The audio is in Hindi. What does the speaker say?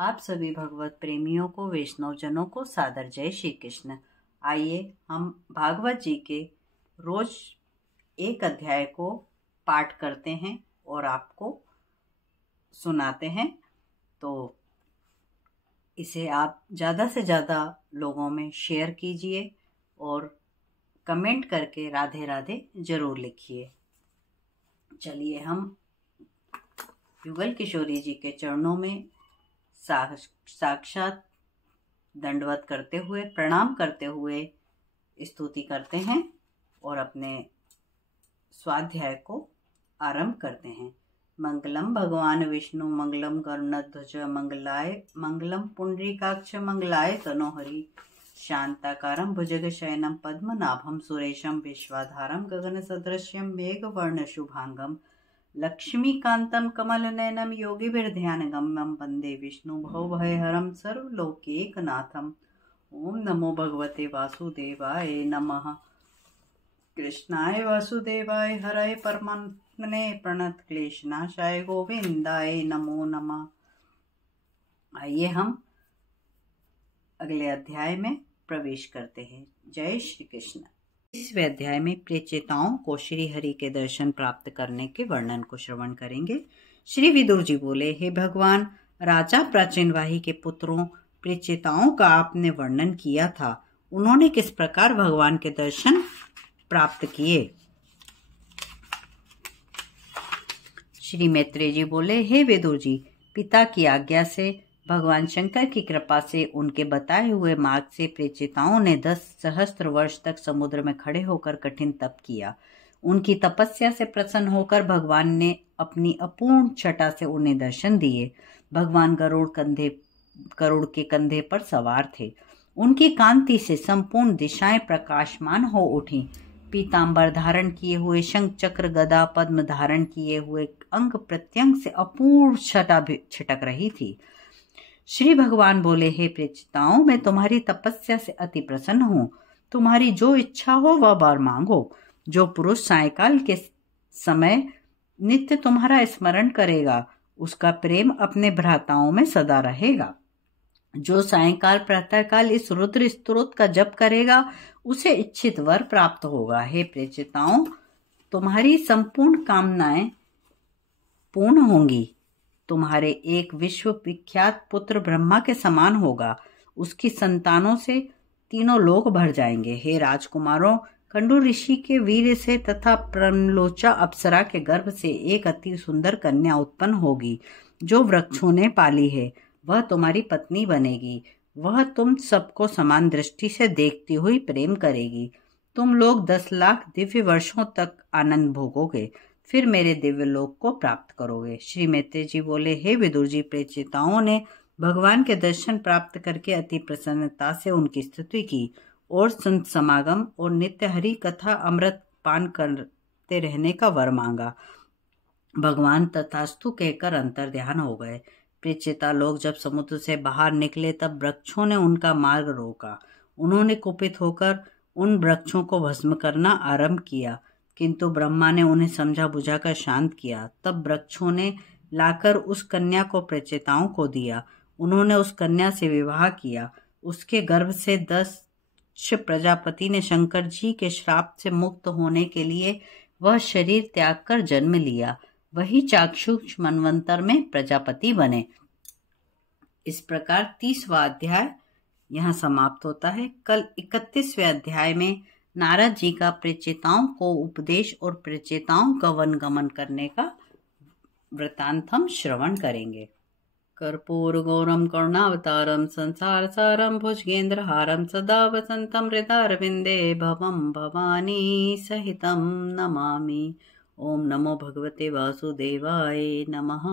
आप सभी भगवत प्रेमियों को, वैष्णव जनों को सादर जय श्री कृष्ण। आइए हम भागवत जी के रोज एक अध्याय को पाठ करते हैं और आपको सुनाते हैं। तो इसे आप ज़्यादा से ज़्यादा लोगों में शेयर कीजिए और कमेंट करके राधे राधे जरूर लिखिए। चलिए हम युगल किशोरी जी के चरणों में साक्षात दंडवत करते हुए, प्रणाम करते हुए स्तुति करते हैं और अपने स्वाध्याय को आरंभ करते हैं। मंगलम भगवान विष्णु मंगलम गरुणध्वज मंगलम पुंडरीकाक्ष मंगलाय तनोहरि शांताकारं भुजगशयनं पद्मनाभं सुरेशं विश्वाधारं गगनसदृश्यं मेघवर्ण शुभांगं लक्ष्मीकान्तं कमलनयनं योगिभिर्ध्यानगम्यं वन्दे विष्णु भवभयहरं सर्वलोकैकनाथम्। ओम नमो भगवते वासुदेवाय नमः। कृष्णाय वासुदेवाय हरये परमात्मने प्रणतक्लेशनाशाय गोविंदाय नमो नमः। आइए हम अगले अध्याय में प्रवेश करते हैं। जय श्री कृष्ण। इस अध्याय में प्रेचेताओं को श्री हरि के दर्शन प्राप्त करने के वर्णन को श्रवण करेंगे। श्री विदुर जी बोले, हे भगवान, राजा प्राचीनवाही के पुत्रों प्रेचेताओं का आपने वर्णन किया था। उन्होंने किस प्रकार भगवान के दर्शन प्राप्त किए। श्री मैत्रेय जी बोले, हे विदुर जी, पिता की आज्ञा से भगवान शंकर की कृपा से उनके बताए हुए मार्ग से प्रेचेताओं ने 10 सहस्त्र वर्ष तक समुद्र में खड़े होकर कठिन तप किया। उनकी तपस्या से प्रसन्न होकर भगवान ने अपनी अपूर्ण छटा से उन्हें दर्शन दिए। भगवान गरुड़ के कंधे पर सवार थे। उनकी कांति से संपूर्ण दिशाएं प्रकाशमान हो उठी। पीतांबर धारण किए हुए, शंख चक्र गदा पद्म धारण किए हुए अंग प्रत्यंग से अपूर्ण छटा भी छिटक रही थी। श्री भगवान बोले, हे प्रेचेताओं, मैं तुम्हारी तपस्या से अति प्रसन्न हूँ। तुम्हारी जो इच्छा हो वह वर मांगो। जो पुरुष सायकाल के समय नित्य तुम्हारा स्मरण करेगा, उसका प्रेम अपने भ्राताओं में सदा रहेगा। जो सायंकाल प्रातःकाल इस रुद्र स्तोत्र का जप करेगा, उसे इच्छित वर प्राप्त होगा। हे प्रेचेताओं, तुम्हारी संपूर्ण कामनाएं पूर्ण होंगी। तुम्हारे एक विश्व विख्यात पुत्र ब्रह्मा के समान होगा। उसकी संतानों से तीनों लोक भर जाएंगे। हे राजकुमारों, कंडू ऋषि के वीर से तथा प्रमलोचा अप्सरा के गर्भ से एक अति सुंदर कन्या उत्पन्न होगी, जो वृक्षों ने पाली है। वह तुम्हारी पत्नी बनेगी। वह तुम सबको समान दृष्टि से देखती हुई प्रेम करेगी। तुम लोग 10 लाख दिव्य वर्षों तक आनंद भोगोगे, फिर मेरे दिव्य लोक को प्राप्त करोगे। श्री मैत्रेय जी बोले, हे विदुर जी, प्रेचेताओं ने भगवान के दर्शन प्राप्त करके अति प्रसन्नता से उनकी स्तुति की और संत समागम और नित्य हरि कथा अमृत पान करते रहने का वर मांगा। भगवान तथास्तु कहकर अंतर ध्यान हो गए। प्रेचेता लोग जब समुद्र से बाहर निकले, तब वृक्षों ने उनका मार्ग रोका। उन्होंने कुपित होकर उन वृक्षों को भस्म करना आरंभ किया, किंतु ब्रह्मा ने उन्हें समझा बुझाकर शांत किया। तब वृक्षों ने लाकर उस कन्या को प्रेचेताओं को दिया। उन्होंने उस कन्या से विवाह किया। उसके गर्भ से दक्ष प्रजापति ने शंकर जी के श्राप से मुक्त होने के लिए वह शरीर त्याग कर जन्म लिया। वही चाक्षुष मनवंतर में प्रजापति बने। इस प्रकार 30वां अध्याय यहाँ समाप्त होता है। कल 31वें अध्याय में नारद जी का प्रेचेताओं को उपदेश और प्रेचेताओं का वनगमन करने का वृतांत हम श्रवण करेंगे। कर्पूर गौरम करुणावतारम संसार सारम भुजगेंद्रहारम सदा वसंतम हृदयारविंदे भवम भवानी सहितम नमामि। ओम नमो भगवते वासुदेवाय नमः।